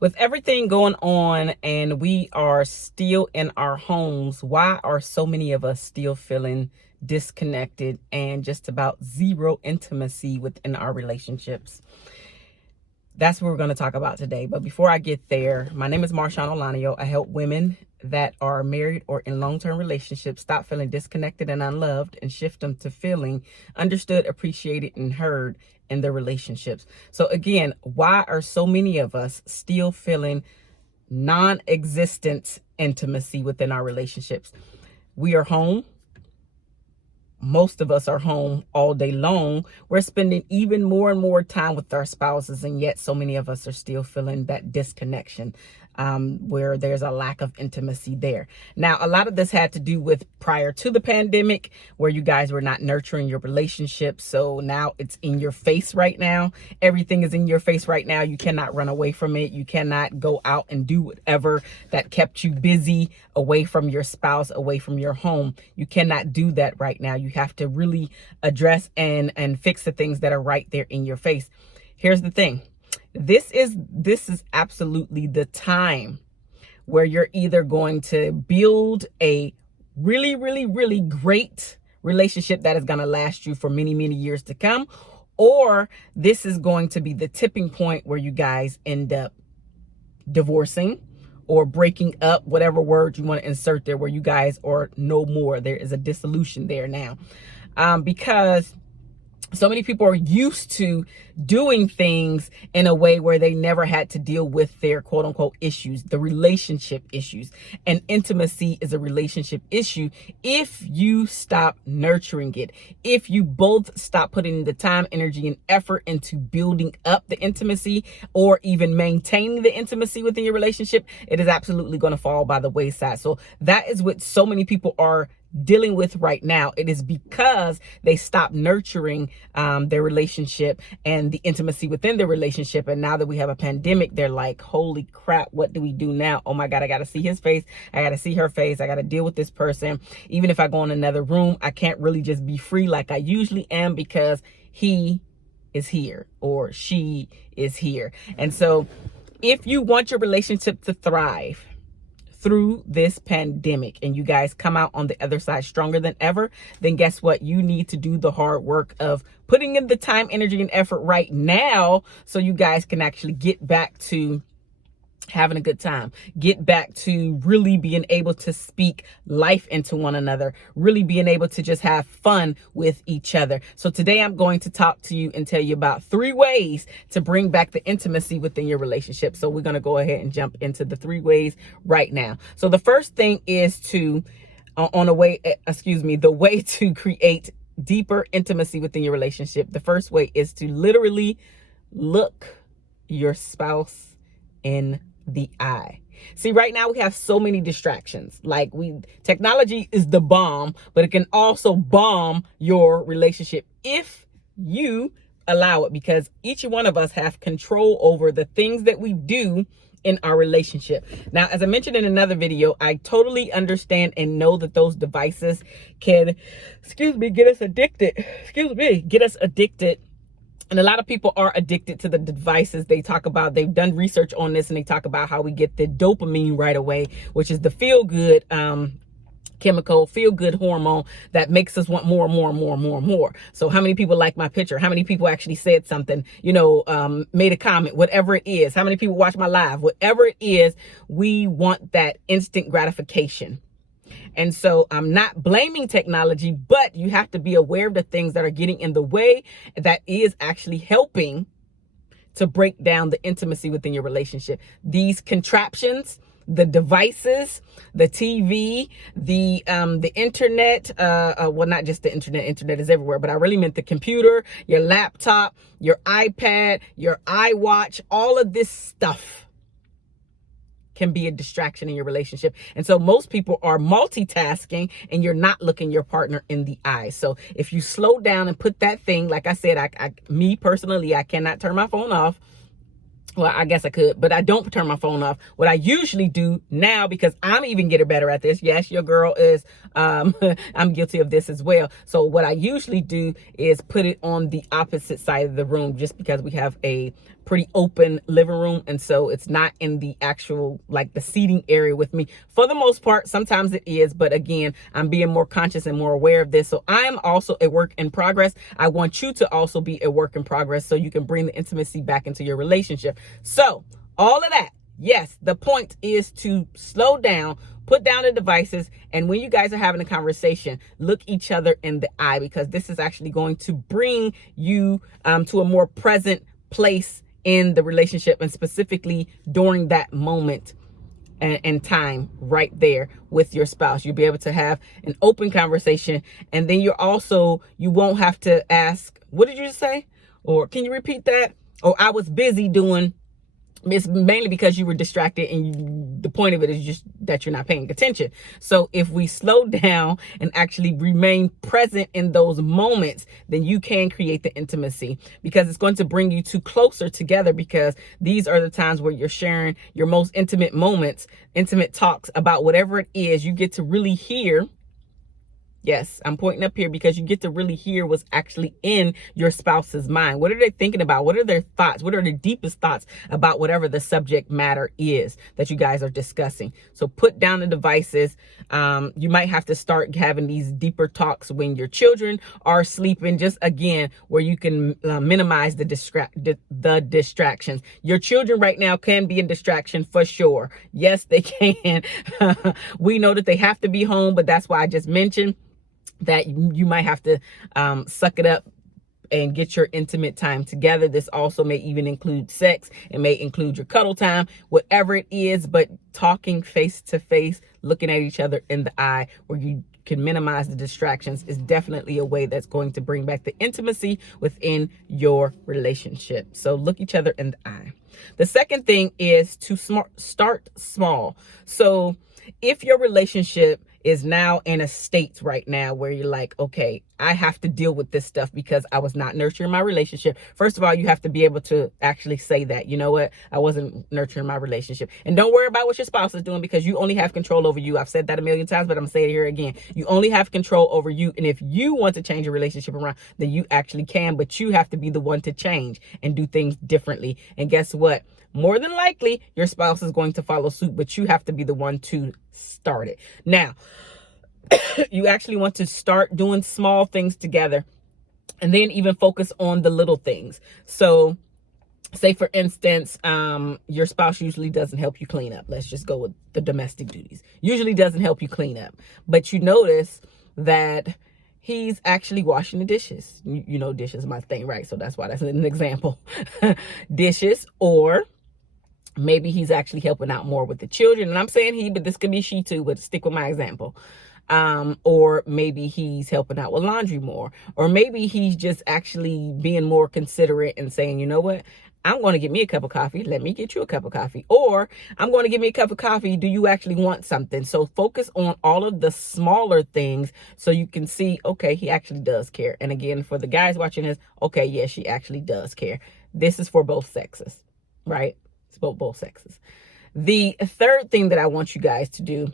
With everything going on and we are still in our homes, why are so many of us still feeling disconnected and just about zero intimacy within our relationships? That's what we're going to talk about today. But before I get there, my name is MarshaunO'Laniyan. I help women that are married or in long-term relationships stop feeling disconnected and unloved and shift them to feeling understood, appreciated, and heard in their relationships. So again, why are so many of us still feeling non-existent intimacy within our relationships? We are home. Most of us are home all day long. We're spending even more and more time with our spouses, and yet so many of us are still feeling that disconnection, where there's a lack of intimacy there. Now, a lot of this had to do with prior to the pandemic, where you guys were not nurturing your relationship. So now it's in your face right now. Everything is in your face right now. You cannot run away from it. You cannot go out and do whatever that kept you busy away from your spouse, away from your home. You cannot do that right now. You have to really address and fix the things that are right there in your face. Here's the thing. This is absolutely the time where you're either going to build a really, really, really great relationship that is going to last you for many, many years to come, or this is going to be the tipping point where you guys end up divorcing or breaking up, whatever word you want to insert there, where you guys are no more. There is a dissolution there now, because so many people are used to doing things in a way where they never had to deal with their quote unquote issues, the relationship issues. And intimacy is a relationship issue if you stop nurturing it. If you both stop putting the time, energy, and effort into building up the intimacy or even maintaining the intimacy within your relationship, it is absolutely going to fall by the wayside. So that is what so many people are dealing with right now. It is because they stopped nurturing their relationship and the intimacy within their relationship. And now that we have a pandemic, they're like, holy crap, what do we do now? Oh my God, I got to see his face. I got to see her face. I got to deal with this person. Even if I go in another room, I can't really just be free like I usually am because he is here or she is here. And so if you want your relationship to thrive through this pandemic and you guys come out on the other side stronger than ever, then guess what? You need to do the hard work of putting in the time, energy, and effort right now so you guys can actually get back to having a good time, get back to really being able to speak life into one another, really being able to just have fun with each other. So today I'm going to talk to you and tell you about 3 ways to bring back the intimacy within your relationship. So we're going to go ahead and jump into the 3 ways right now. So the first thing is the way to create deeper intimacy within your relationship. The first way is to literally look your spouse in the eye. See, right now we have so many distractions. Like technology is the bomb, but it can also bomb your relationship if you allow it, because each one of us have control over the things that we do in our relationship. Now, as I mentioned in another video, I totally understand and know that those devices can, get us addicted. Get us addicted. And a lot of people are addicted to the devices. They've done research on this, and they talk about how we get the dopamine right away, which is the feel-good chemical, feel-good hormone that makes us want more and more and more and more and more. So how many people like my picture? How many people actually said something, made a comment, whatever it is? How many people watch my live? Whatever it is, we want that instant gratification. And so I'm not blaming technology, but you have to be aware of the things that are getting in the way that is actually helping to break down the intimacy within your relationship. These contraptions, the devices, the TV, the internet, well, not just the internet is everywhere, but I really meant the computer, your laptop, your iPad, your iWatch, all of this stuff can be a distraction in your relationship. And so most people are multitasking and you're not looking your partner in the eye. So if you slow down and put that thing, like I said, me personally, I cannot turn my phone off well, I guess I could, but I don't turn my phone off. What I usually do now, because I'm even getting better at this. Yes, your girl is, I'm guilty of this as well. So what I usually do is put it on the opposite side of the room, just because we have a pretty open living room. And so it's not in the actual, like the seating area with me for the most part. Sometimes it is, but again, I'm being more conscious and more aware of this. So I'm also a work in progress. I want you to also be a work in progress so you can bring the intimacy back into your relationship. So all of that, yes, the point is to slow down, put down the devices, and when you guys are having a conversation, look each other in the eye, because this is actually going to bring you to a more present place in the relationship, and specifically during that moment and time right there with your spouse. You'll be able to have an open conversation, and then you won't have to ask, what did you say? Or can you repeat that? Or I was busy doing. It's mainly because you were distracted, and the point of it is just that you're not paying attention. So if we slow down and actually remain present in those moments, then you can create the intimacy, because it's going to bring you two closer together, because these are the times where you're sharing your most intimate moments, intimate talks about whatever it is. You get to really hear. Yes, I'm pointing up here because you get to really hear what's actually in your spouse's mind. What are they thinking about? What are their thoughts? What are the deepest thoughts about whatever the subject matter is that you guys are discussing? So put down the devices. You might have to start having these deeper talks when your children are sleeping, just again, where you can minimize the distractions. Your children right now can be a distraction for sure. Yes, they can. We know that they have to be home, but that's why I just mentioned that you might have to suck it up and get your intimate time together. This also may even include sex. It may include your cuddle time, whatever it is, but talking face to face, looking at each other in the eye, where you can minimize the distractions, is definitely a way that's going to bring back the intimacy within your relationship. So look each other in the eye. The second thing is to start small. So if your relationship is now in a state right now where you're like, okay, I have to deal with this stuff because I was not nurturing my relationship. First of all, you have to be able to actually say that, you know what, I wasn't nurturing my relationship. And don't worry about what your spouse is doing, because you only have control over you. I've said that a million times, but I'm saying it here again. You only have control over you. And if you want to change your relationship around, then you actually can, but you have to be the one to change and do things differently. And guess what? More than likely, your spouse is going to follow suit, but you have to be the one to start it. Now, you actually want to start doing small things together, and then even focus on the little things. So say, for instance, your spouse usually doesn't help you clean up. Let's just go with the domestic duties. Usually doesn't help you clean up, but you notice that he's actually washing the dishes. You know, dishes is my thing, right? So that's why that's an example. Dishes, or maybe he's actually helping out more with the children. And I'm saying he, but this could be she too, but stick with my example. Or maybe he's helping out with laundry more. Or maybe he's just actually being more considerate and saying, you know what, I'm going to get me a cup of coffee. Let me get you a cup of coffee. Or I'm going to get me a cup of coffee. Do you actually want something? So focus on all of the smaller things so you can see, okay, he actually does care. And again, for the guys watching this, okay, yes, she actually does care. This is for both sexes, right? It's both sexes. The third thing that I want you guys to do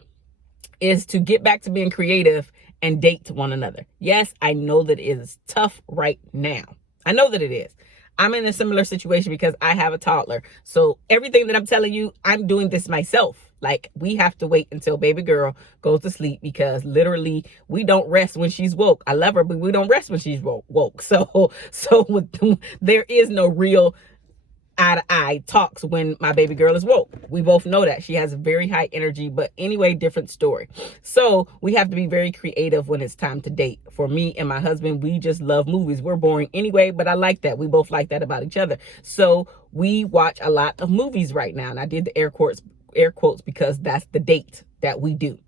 is to get back to being creative and date one another. Yes, I know that it is tough right now. I know that it is. I'm in a similar situation because I have a toddler. So everything that I'm telling you, I'm doing this myself. Like, we have to wait until baby girl goes to sleep, because literally we don't rest when she's woke. I love her, but we don't rest when she's woke. So there is no real eye-to-eye talks when my baby girl is woke. We both know that she has very high energy, but anyway, different story. So we have to be very creative when it's time to date. For me and my husband, we just love movies. We're boring anyway, but I like that. We both like that about each other. So we watch a lot of movies right now. And I did the air quotes because that's the date that we do.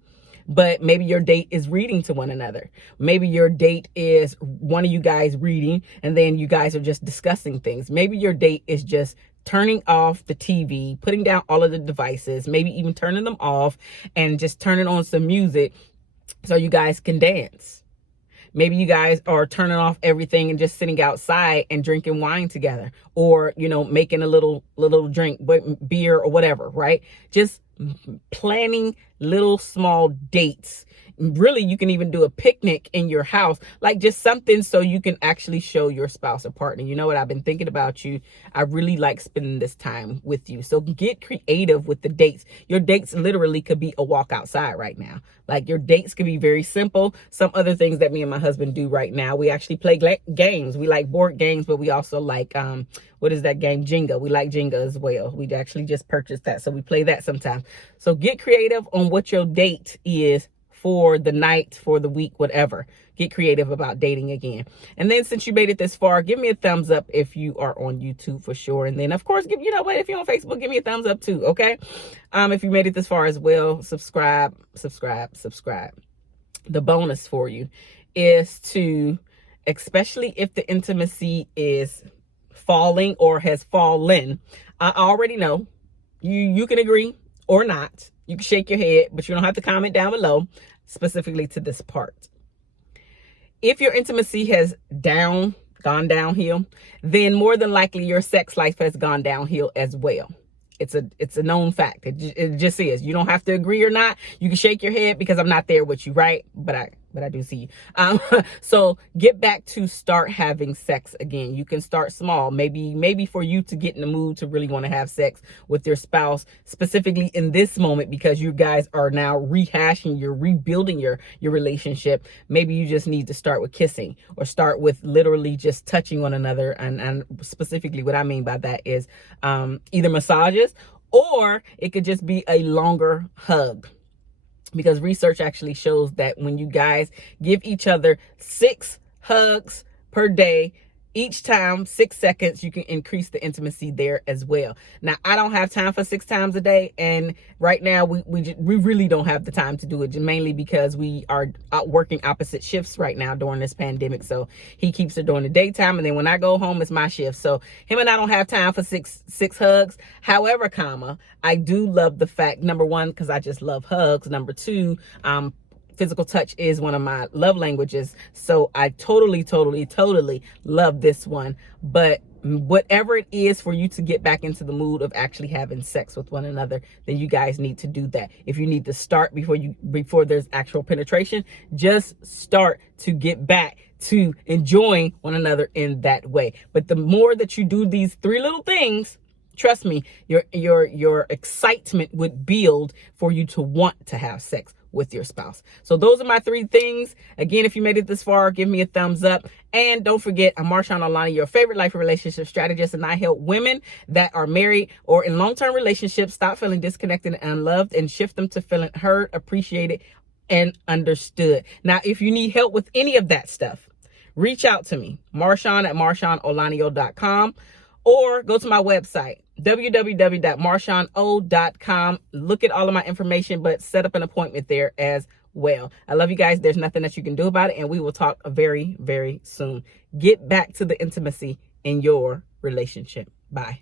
But maybe your date is reading to one another. Maybe your date is one of you guys reading, and then you guys are just discussing things. Maybe your date is just turning off the TV, putting down all of the devices, maybe even turning them off and just turning on some music so you guys can dance. Maybe you guys are turning off everything and just sitting outside and drinking wine together, or, you know, making a little drink, beer or whatever, right? Just planning little small dates. Really, you can even do a picnic in your house, like just something so you can actually show your spouse or partner, you know what, I've been thinking about you. I really like spending this time with you. So get creative with the dates. Your dates literally could be a walk outside right now. Like, your dates could be very simple. Some other things that me and my husband do right now, we actually play games. We like board games, but we also like, what is that game? Jenga. We like Jenga as well. We actually just purchased that, so we play that sometimes. So get creative on what your date is for the night, for the week, whatever. Get creative about dating again. And then, since you made it this far, give me a thumbs up if you are on YouTube for sure. And then, of course, you know what, if you're on Facebook, give me a thumbs up too, okay? If you made it this far as well, subscribe. The bonus for you is to, especially if the intimacy is falling or has fallen, I already know you can agree or not. You can shake your head, but you don't have to comment down below specifically to this part. If your intimacy has gone downhill, then more than likely your sex life has gone downhill as well. It's a known fact. It just is. You don't have to agree or not. You can shake your head because I'm not there with you, right? But I do see you. So get back to start having sex again. You can start small. Maybe for you to get in the mood to really want to have sex with your spouse, specifically in this moment, because you guys are now rehashing, you're rebuilding your relationship. Maybe you just need to start with kissing, or start with literally just touching one another. And specifically what I mean by that is either massages, or it could just be a longer hug. Because research actually shows that when you guys give each other 6 hugs per day, each time 6 seconds, you can increase the intimacy there as well. Now, I don't have time for 6 times a day, and right now we really don't have the time to do it, mainly because we are out working opposite shifts right now during this pandemic. So he keeps her during the daytime, and then when I go home, it's my shift. So him and I don't have time for six hugs. However, I do love the fact, number one, because I just love hugs. Number two, physical touch is one of my love languages. So I totally love this one. But whatever it is for you to get back into the mood of actually having sex with one another, then you guys need to do that. If you need to start before there's actual penetration, just start to get back to enjoying one another in that way. But the more that you do these 3 little things, trust me, your excitement would build for you to want to have sex with your spouse. So those are my 3 things. Again, if you made it this far, give me a thumbs up. And don't forget, I'm MarshaunO'Laniyan, your favorite life and relationship strategist, and I help women that are married or in long-term relationships stop feeling disconnected and unloved, and shift them to feeling heard, appreciated, and understood. Now, if you need help with any of that stuff, reach out to me, Marshaun at marshaunolaniyan.com, or go to my website, www.marshauno.com. Look at all of my information, but set up an appointment there as well. I love you guys. There's nothing that you can do about it, and we will talk very, very soon. Get back to the intimacy in your relationship. Bye.